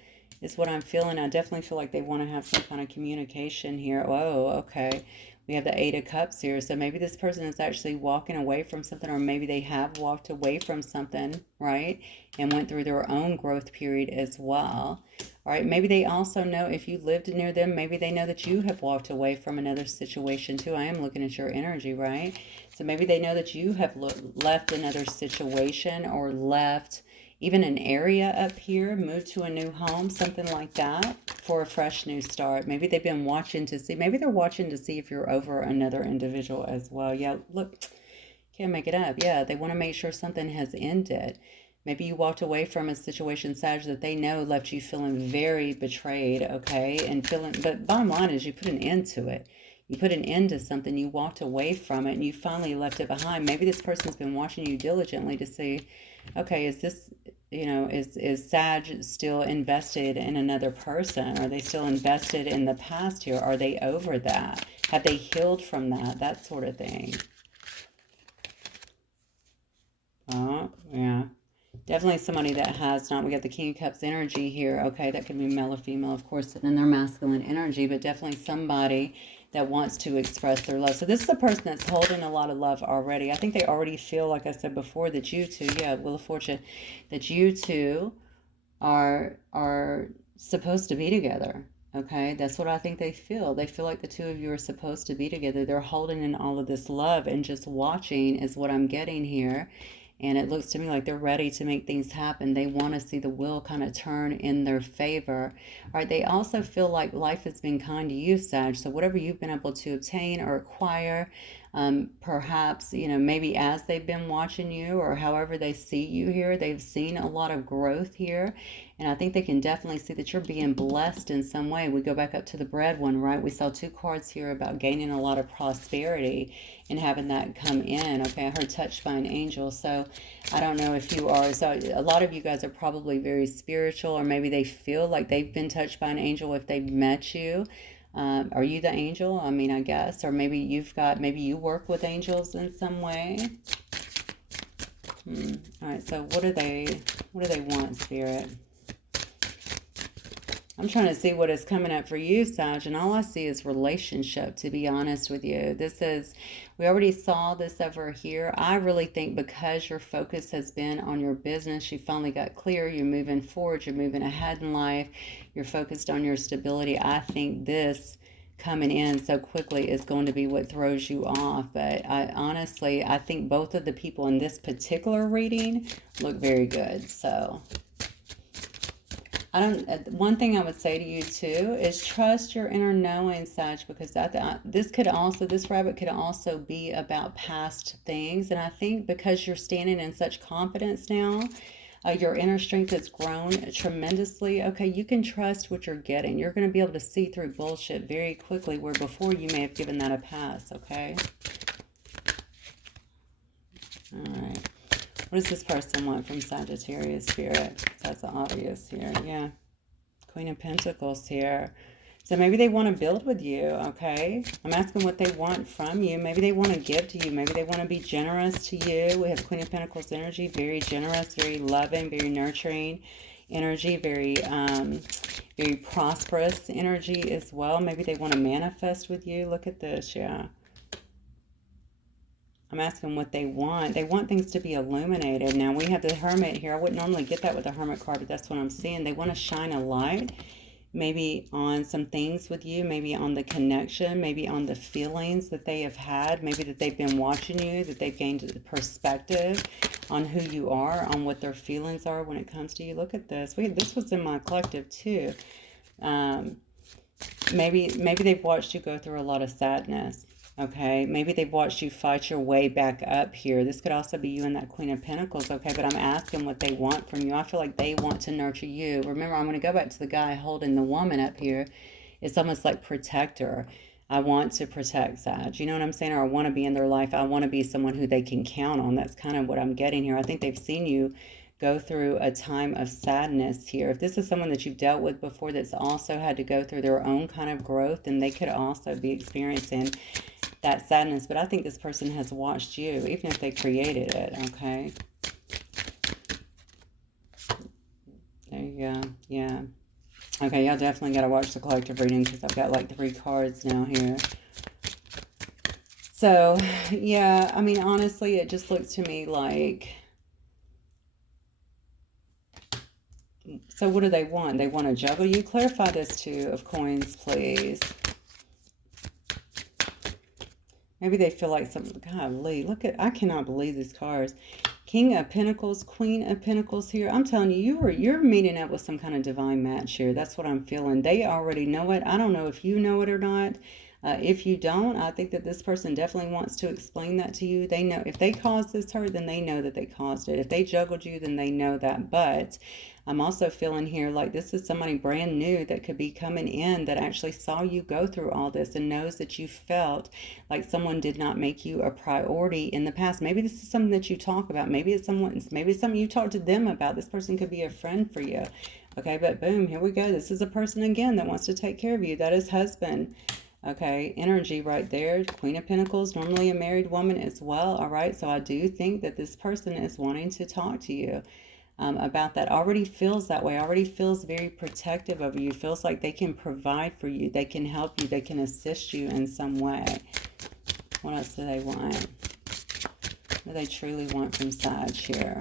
is what I'm feeling. I definitely feel like they want to have some kind of communication here. Oh, okay. We have the Eight of Cups here. So maybe this person is actually walking away from something, or maybe they have walked away from something, right? And went through their own growth period as well. All right, maybe they also know, if you lived near them, maybe they know that you have walked away from another situation too. I am looking at your energy, right? So maybe they know that you have left another situation, or left even an area up here, moved to a new home, something like that, for a fresh new start. Maybe they've been watching to see, maybe they're watching to see if you're over another individual as well. Yeah, look, can't make it up. Yeah, they want to make sure something has ended. Maybe you walked away from a situation, Sag, that they know left you feeling very betrayed, okay? And feeling, but bottom line is you put an end to it. You put an end to something, you walked away from it, and you finally left it behind. Maybe this person's been watching you diligently to see, okay, is this, is Sag still invested in another person? Are they still invested in the past here? Are they over that? Have they healed from that? That sort of thing. Oh, yeah. Definitely somebody that has not. We got the King of Cups energy here. Okay, that could be male or female, of course, and their masculine energy, but definitely somebody that wants to express their love. So this is a person that's holding a lot of love already. I think they already feel, like I said before, that you two, yeah, Wheel of Fortune, that you two are supposed to be together. Okay, that's what I think they feel. They feel like the two of you are supposed to be together. They're holding in all of this love and just watching is what I'm getting here. And it looks to me like they're ready to make things happen. They want to see the wheel kind of turn in their favor. All right, they also feel like life has been kind to you, Sag. So whatever you've been able to obtain or acquire, perhaps, maybe as they've been watching you, or however they see you here, they've seen a lot of growth here. And I think they can definitely see that you're being blessed in some way. We go back up to the bread one, right? We saw two cards here about gaining a lot of prosperity and having that come in. Okay, I heard touched by an angel. So I don't know if you are. So a lot of you guys are probably very spiritual, or maybe they feel like they've been touched by an angel if they've met you. Are you the angel? I mean, I guess. Or maybe maybe you work with angels in some way. All right, so what do they want, Spirit? I'm trying to see what is coming up for you, Sag, and all I see is relationship, to be honest with you. We already saw this over here. I really think because your focus has been on your business, you finally got clear, you're moving forward, you're moving ahead in life, you're focused on your stability. I think this coming in so quickly is going to be what throws you off. But I think both of the people in this particular reading look very good. So one thing I would say to you too is trust your inner knowing, Sag, because this rabbit could also be about past things. And I think because you're standing in such confidence now, your inner strength has grown tremendously. Okay, you can trust what you're getting. You're going to be able to see through bullshit very quickly, where before you may have given that a pass. Okay. All right. What does this person want from Sagittarius, Spirit? That's obvious here. Yeah. Queen of Pentacles here. So maybe they want to build with you, okay? I'm asking what they want from you. Maybe they want to give to you. Maybe they want to be generous to you. We have Queen of Pentacles energy. Very generous, very loving, very nurturing energy. Very prosperous energy as well. Maybe they want to manifest with you. Look at this, yeah. I'm asking what they want. They want things to be illuminated. Now, we have the Hermit here. I wouldn't normally get that with the Hermit card, but that's what I'm seeing. They want to shine a light, maybe on some things with you, maybe on the connection, maybe on the feelings that they have had, maybe that they've been watching you, that they've gained the perspective on who you are, on what their feelings are when it comes to you. Look at this. This was in my collective, too. Maybe they've watched you go through a lot of sadness. Okay, maybe they've watched you fight your way back up here. This could also be you and that Queen of Pentacles, okay? But I'm asking what they want from you. I feel like they want to nurture you. Remember, I'm going to go back to the guy holding the woman up here. It's almost like protector. I want to protect, Sag. You know what I'm saying? Or I want to be in their life. I want to be someone who they can count on. That's kind of what I'm getting here. I think they've seen you go through a time of sadness here. If this is someone that you've dealt with before that's also had to go through their own kind of growth, then they could also be experiencing that sadness. But I think this person has watched you, even if they created it, okay? There you go. Yeah. Okay, y'all definitely got to watch the collective reading because I've got like 3 cards now here. So, yeah, I mean, honestly, it just looks to me like... So what do they want? They want to juggle you? Clarify this 2 of coins, please. Maybe they feel like something. Golly, look at, I cannot believe these cards. King of Pentacles, Queen of Pentacles here. I'm telling you, you're meeting up with some kind of divine match here. That's what I'm feeling. They already know it. I don't know if you know it or not. If you don't, I think that this person definitely wants to explain that to you. They know if they caused this hurt, then they know that they caused it. If they juggled you, then they know that. But I'm also feeling here like this is somebody brand new that could be coming in that actually saw you go through all this and knows that you felt like someone did not make you a priority in the past. Maybe this is something that you talk about. Maybe it's something you talk to them about. This person could be a friend for you. Okay, but boom, here we go. This is a person again that wants to take care of you. That is husband. Okay, energy right there. Queen of Pentacles, normally a married woman as well. All right, so I do think that this person is wanting to talk to you about that. Already feels that way. Already feels very protective of you. Feels like they can provide for you. They can help you. They can assist you in some way. What else do they want? What do they truly want from Sag here?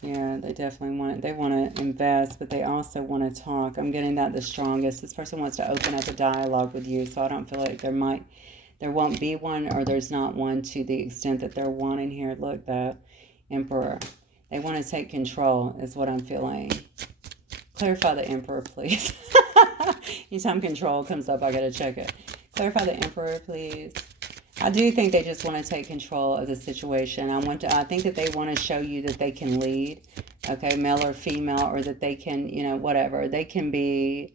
Yeah, they definitely want it. They want to invest, but they also want to talk. I'm getting that the strongest. This person wants to open up a dialogue with you, so I don't feel like there won't be one, or there's not one to the extent that they're wanting here. Look, the Emperor. They want to take control is what I'm feeling. Clarify the Emperor, please. Anytime control comes up, I got to check it. Clarify the Emperor, please. I do think they just want to take control of the situation. I think that they want to show you that they can lead, okay, male or female, or that they can, you know, whatever. They can be,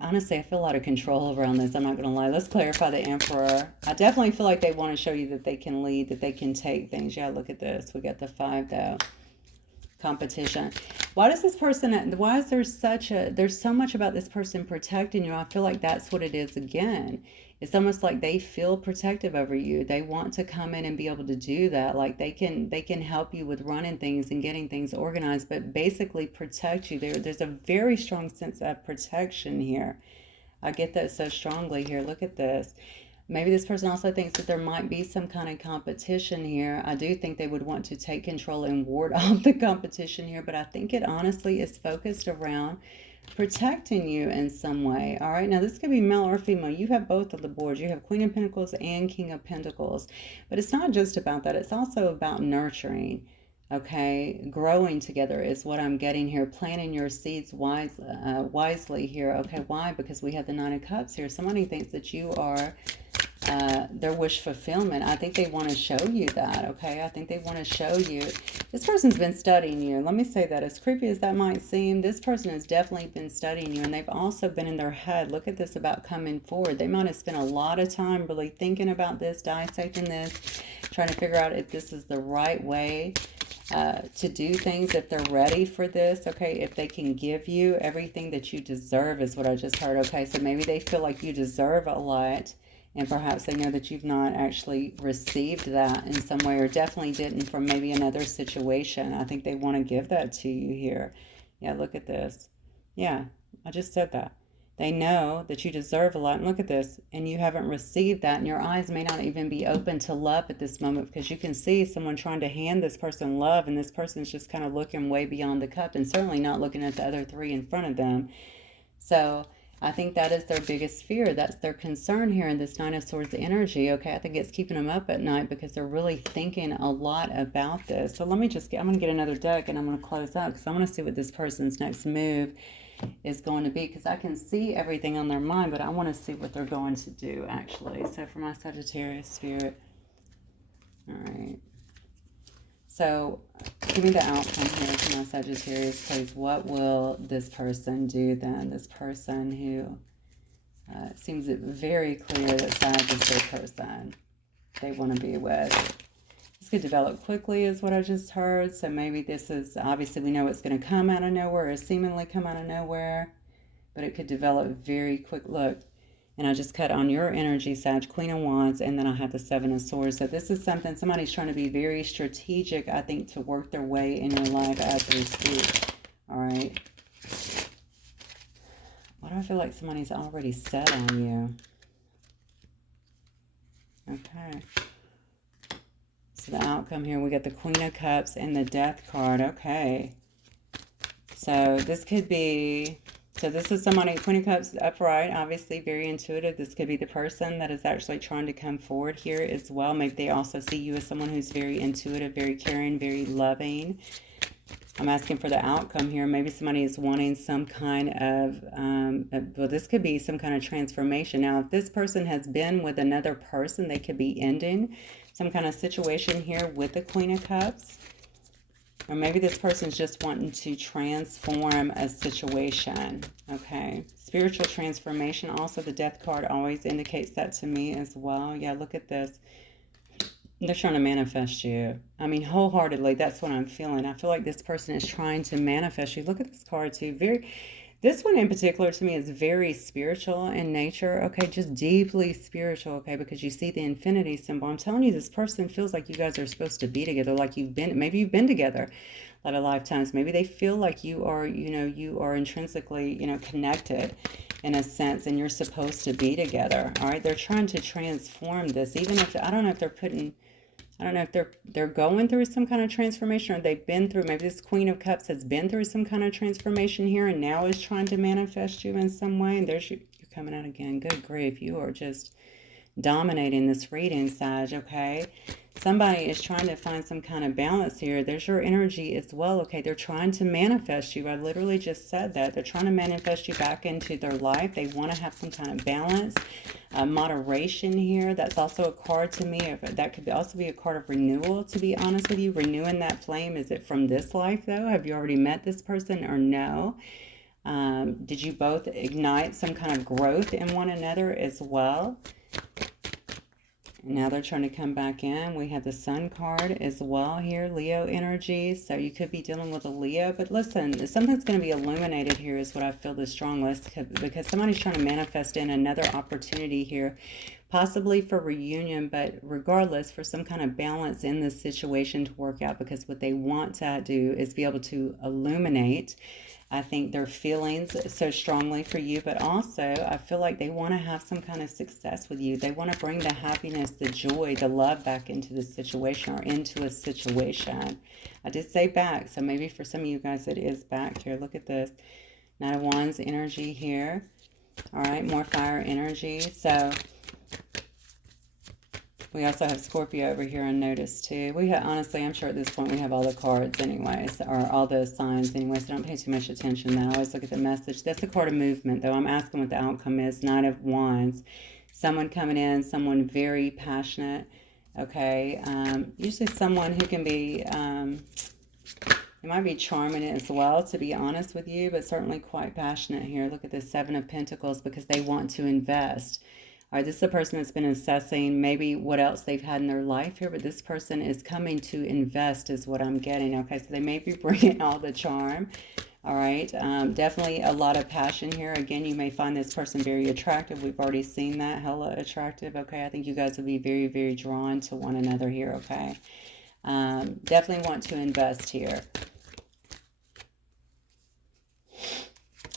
honestly, I feel a lot of control around this. I'm not going to lie. Let's clarify the Emperor. I definitely feel like they want to show you that they can lead, that they can take things. Yeah, look at this. We got the 5, though. competition. Why does this person, why is there's so much about this person protecting you? I feel like that's what it is again. It's almost like they feel protective over you. They want to come in and be able to do that. Like they can help you with running things and getting things organized, but basically protect you. There's a very strong sense of protection here. I get that so strongly here. Look at this. Maybe this person also thinks that there might be some kind of competition here. I do think they would want to take control and ward off the competition here, but I think it honestly is focused around protecting you in some way. All right, now this could be male or female. You have both of the boards. You have Queen of Pentacles and King of Pentacles, but it's not just about that. It's also about nurturing. Okay, growing together is what I'm getting here. Planting your seeds wisely here. Okay, why? Because we have the Nine of Cups here. Somebody thinks that you are their wish fulfillment. I think they want to show you that, okay? I think they want to show you. This person's been studying you. Let me say that. As creepy as that might seem, this person has definitely been studying you, and they've also been in their head. Look at this about coming forward. They might have spent a lot of time really thinking about this, dissecting this, trying to figure out if this is the right way to do things, if they're ready for this, okay, if they can give you everything that you deserve is what I just heard, okay? So maybe they feel like you deserve a lot, and perhaps they know that you've not actually received that in some way, or definitely didn't from maybe another situation. I think they want to give that to you here. Yeah, look at this. Yeah, I just said that. They know that you deserve a lot. And look at this. And you haven't received that. And your eyes may not even be open to love at this moment, because you can see someone trying to hand this person love. And this person's just kind of looking way beyond the cup and certainly not looking at the other three in front of them. So I think that is their biggest fear. That's their concern here in this Nine of Swords energy. Okay, I think it's keeping them up at night because they're really thinking a lot about this. So let me just I'm going to get another deck and I'm going to close out because I want to see what this person's next move is going to be, because I can see everything on their mind, but I want to see what they're going to do actually. So for my Sagittarius spirit, all right. So give me the outcome here for my Sagittarius, please. What will this person do then? This person who seems very clear that Sag is their person they want to be with. This could develop quickly is what I just heard. So maybe this is, obviously we know it's going to come out of nowhere or seemingly come out of nowhere, but it could develop very quick. Look, and I just cut on your energy, Sag, Queen of Wands, and then I have the Seven of Swords. So this is something, somebody's trying to be very strategic, I think, to work their way in your life as we speak. All right. Why do I feel like somebody's already set on you? Okay. So the outcome here, we got the Queen of Cups and the Death card. Okay. So this could be... So this is somebody, Queen of Cups upright, obviously very intuitive. This could be the person that is actually trying to come forward here as well. Maybe they also see you as someone who's very intuitive, very caring, very loving. I'm asking for the outcome here. Maybe somebody is wanting some kind of, well, this could be some kind of transformation. Now, if this person has been with another person, they could be ending some kind of situation here with the Queen of Cups. Or maybe this person's just wanting to transform a situation, okay? Spiritual transformation. Also, the Death card always indicates that to me as well. Yeah, look at this. They're trying to manifest you. I mean, wholeheartedly, that's what I'm feeling. I feel like this person is trying to manifest you. Look at this card, too. This one in particular to me is very spiritual in nature, okay? Just deeply spiritual, okay? Because you see the infinity symbol. I'm telling you, this person feels like you guys are supposed to be together, like maybe you've been together a lot of lifetimes. Maybe they feel like you are, you are intrinsically, connected in a sense, and you're supposed to be together, all right? They're trying to transform this, even if, I don't know if they're going through some kind of transformation, or they've been through, maybe this Queen of Cups has been through some kind of transformation here and now is trying to manifest you in some way. And you're coming out again. Good grief. You are just dominating this reading, Sag, okay? Somebody is trying to find some kind of balance here. There's your energy as well, okay? They're trying to manifest you. I literally just said that. They're trying to manifest you back into their life. They want to have some kind of balance, moderation here. That's also a card to me. That could also be a card of renewal, to be honest with you. Renewing that flame. Is it from this life, though? Have you already met this person or no? Did you both ignite some kind of growth in one another as well? Now they're trying to come back in. We have the Sun card as well here, Leo energy. So you could be dealing with a Leo. But listen, something's going to be illuminated here is what I feel the strongest. Because somebody's trying to manifest in another opportunity here. Possibly for reunion, but regardless, for some kind of balance in this situation to work out. Because what they want to do is be able to illuminate, I think, their feelings so strongly for you, but also I feel like they want to have some kind of success with you. They want to bring the happiness, the joy, the love back into the situation or into a situation. I did say back, so maybe for some of you guys it is back here. Look at this. Knight of Wands energy here. All right, more fire energy. So we also have Scorpio over here on notice too. We have, honestly, I'm sure at this point we have all the cards anyways, or all those signs anyways, so don't pay too much attention now. Always look at the message. That's the card of movement, though. I'm asking what the outcome is. Knight of Wands. Someone coming in, someone very passionate, okay? Usually someone who can be, it might be charming as well, to be honest with you, but certainly quite passionate here. Look at the Seven of Pentacles, because they want to invest. All right, this is a person that's been assessing maybe what else they've had in their life here, but this person is coming to invest is what I'm getting, okay? So they may be bringing all the charm, all right? Definitely a lot of passion here. Again, you may find this person very attractive. We've already seen that, hella attractive, okay? I think you guys will be very, very drawn to one another here, okay? Definitely want to invest here.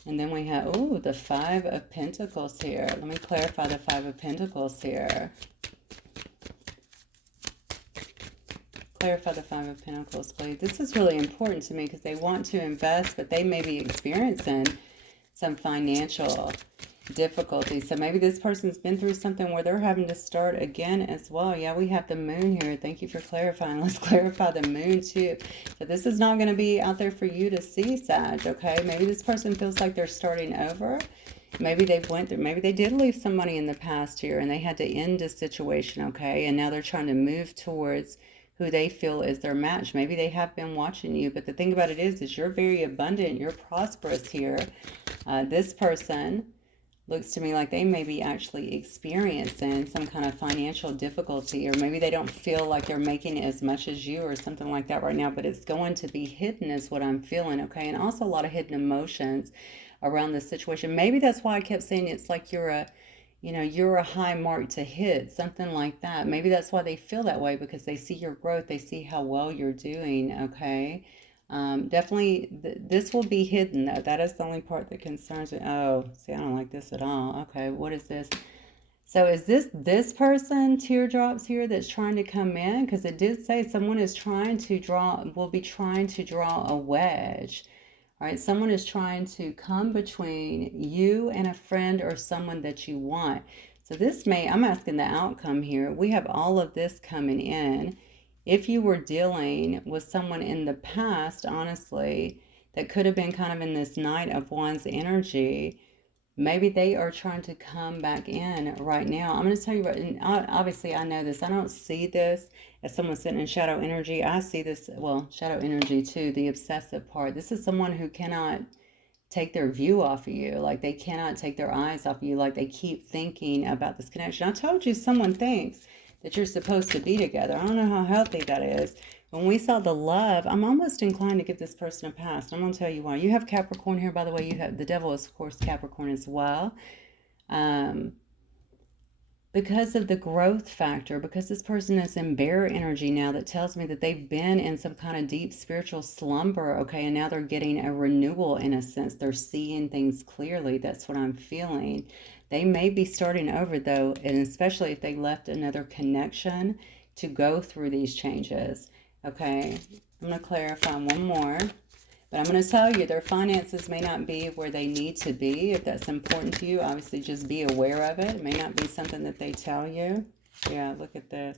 And then we have, ooh, the Five of Pentacles here. Let me clarify the Five of Pentacles here. Clarify the Five of Pentacles, please. This is really important to me because they want to invest, but they may be experiencing some financial difficulty. So maybe this person's been through something where they're having to start again as well. Yeah, we have the moon here. Thank you for clarifying. Let's clarify the moon too. So this is not going to be out there for you to see, Sag, okay? Maybe this person feels like they're starting over. Maybe they've went through, maybe they did leave some money in the past here and they had to end a situation, okay? And now they're trying to move towards who they feel is their match. Maybe they have been watching you, but the thing about it is you're very abundant, you're prosperous here. This person looks to me like they may be actually experiencing some kind of financial difficulty, or maybe they don't feel like they're making as much as you or something like that right now, but it's going to be hidden is what I'm feeling, okay? And also a lot of hidden emotions around this situation. Maybe that's why I kept saying it's like you're a, you know, you're a high mark to hit, something like that. Maybe that's why they feel that way, because they see your growth, they see how well you're doing, okay? Definitely, this will be hidden, though. That is the only part that concerns me. Oh, see, I don't like this at all. Okay, what is this? So is this person, teardrops here, that's trying to come in? Because it did say someone is trying to draw, will be trying to draw a wedge. All right, someone is trying to come between you and a friend or someone that you want. So this may, I'm asking the outcome here. We have all of this coming in. If you were dealing with someone in the past, honestly, that could have been kind of in this Knight of Wands energy, maybe they are trying to come back in right now. I'm going to tell you what, and obviously I know this. I don't see this as someone sitting in shadow energy. I see this, well, shadow energy too, the obsessive part. This is someone who cannot take their view off of you. Like they cannot take their eyes off of you. Like they keep thinking about this connection. I told you someone thinks that you're supposed to be together. I don't know how healthy that is. When we saw the love, I'm almost inclined to give this person a pass. I'm going to tell you why. You have Capricorn here, by the way. You have the devil is, of course, Capricorn as well. Because of the growth factor, because this person is in bear energy now, that tells me that they've been in some kind of deep spiritual slumber, okay, and now they're getting a renewal in a sense. They're seeing things clearly. That's what I'm feeling. They may be starting over, though, and especially if they left another connection to go through these changes, okay? I'm going to clarify one more, but I'm going to tell you their finances may not be where they need to be. If that's important to you, obviously just be aware of it. It may not be something that they tell you. Yeah, look at this.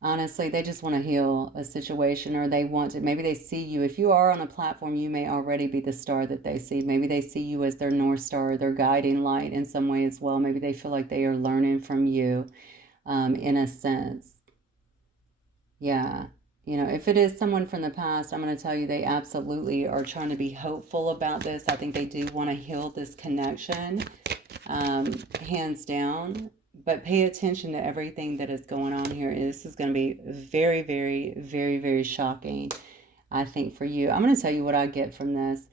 Honestly, they just want to heal a situation, or they want to, maybe they see you. If you are on a platform, you may already be the star that they see. Maybe they see you as their North Star, their guiding light in some way as well. Maybe they feel like they are learning from you in a sense. Yeah. You know, if it is someone from the past, I'm going to tell you they absolutely are trying to be hopeful about this. I think they do want to heal this connection. hands down. But pay attention to everything that is going on here. This is going to be very, very, very, very shocking, I think, for you. I'm going to tell you what I get from this.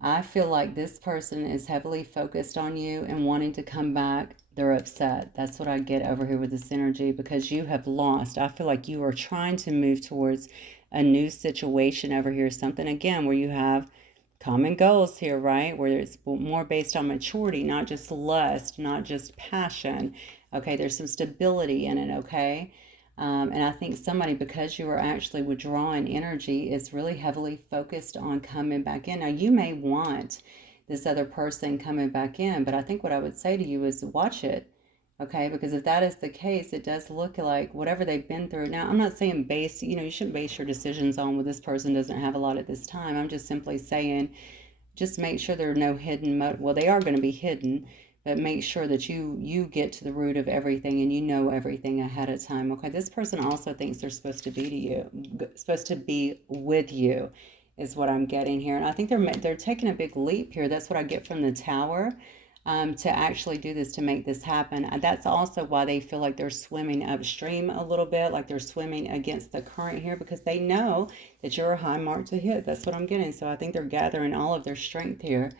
I feel like this person is heavily focused on you and wanting to come back. They're upset. That's what I get over here with this energy, because you have lost. I feel like you are trying to move towards a new situation over here. Something, again, where you have common goals here, right? Where it's more based on maturity, not just lust, not just passion. Okay, there's some stability in it, okay? And I think somebody, because you are actually withdrawing energy, is really heavily focused on coming back in. Now, you may want this other person coming back in, but I think what I would say to you is watch it, okay? Because if that is the case, it does look like whatever they've been through. Now, I'm not saying you shouldn't base your decisions on what this person doesn't have a lot at this time. I'm just simply saying, just make sure there are no hidden well, they are going to be hidden, but make sure that you get to the root of everything and you know everything ahead of time. Okay, this person also thinks they're supposed to be with you, is what I'm getting here. And I think they're taking a big leap here. That's what I get from the Tower, to actually do this, to make this happen. That's also why they feel like they're swimming upstream a little bit, like they're swimming against the current here, because they know that you're a high mark to hit. That's what I'm getting. So I think they're gathering all of their strength here,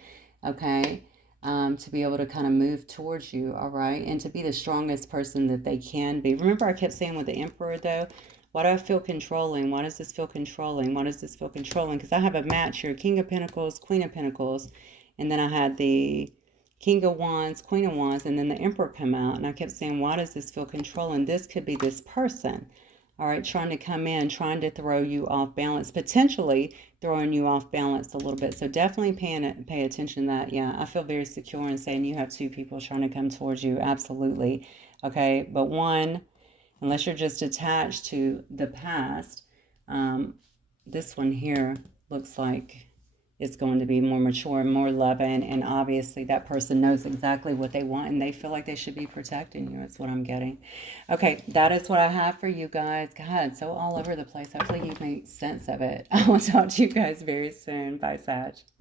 okay, to be able to kind of move towards you, all right, and to be the strongest person that they can be. Remember, I kept saying with the Emperor, though, why do I feel controlling? Why does this feel controlling? Why does this feel controlling? Because I have a match here, King of Pentacles, Queen of Pentacles, and then I had the King of Wands, Queen of Wands, and then the Emperor come out. And I kept saying, why does this feel controlling? This could be this person, all right, trying to come in, trying to throw you off balance, potentially throwing you off balance a little bit. So definitely pay attention to that. Yeah, I feel very secure in saying you have two people trying to come towards you. Absolutely. Okay, but one, unless you're just attached to the past, this one here looks like it's going to be more mature and more loving, and obviously that person knows exactly what they want and they feel like they should be protecting you. That's what I'm getting. Okay, that is what I have for you guys. God, so all over the place. Hopefully you make sense of it. I will talk to you guys very soon. Bye, Sag.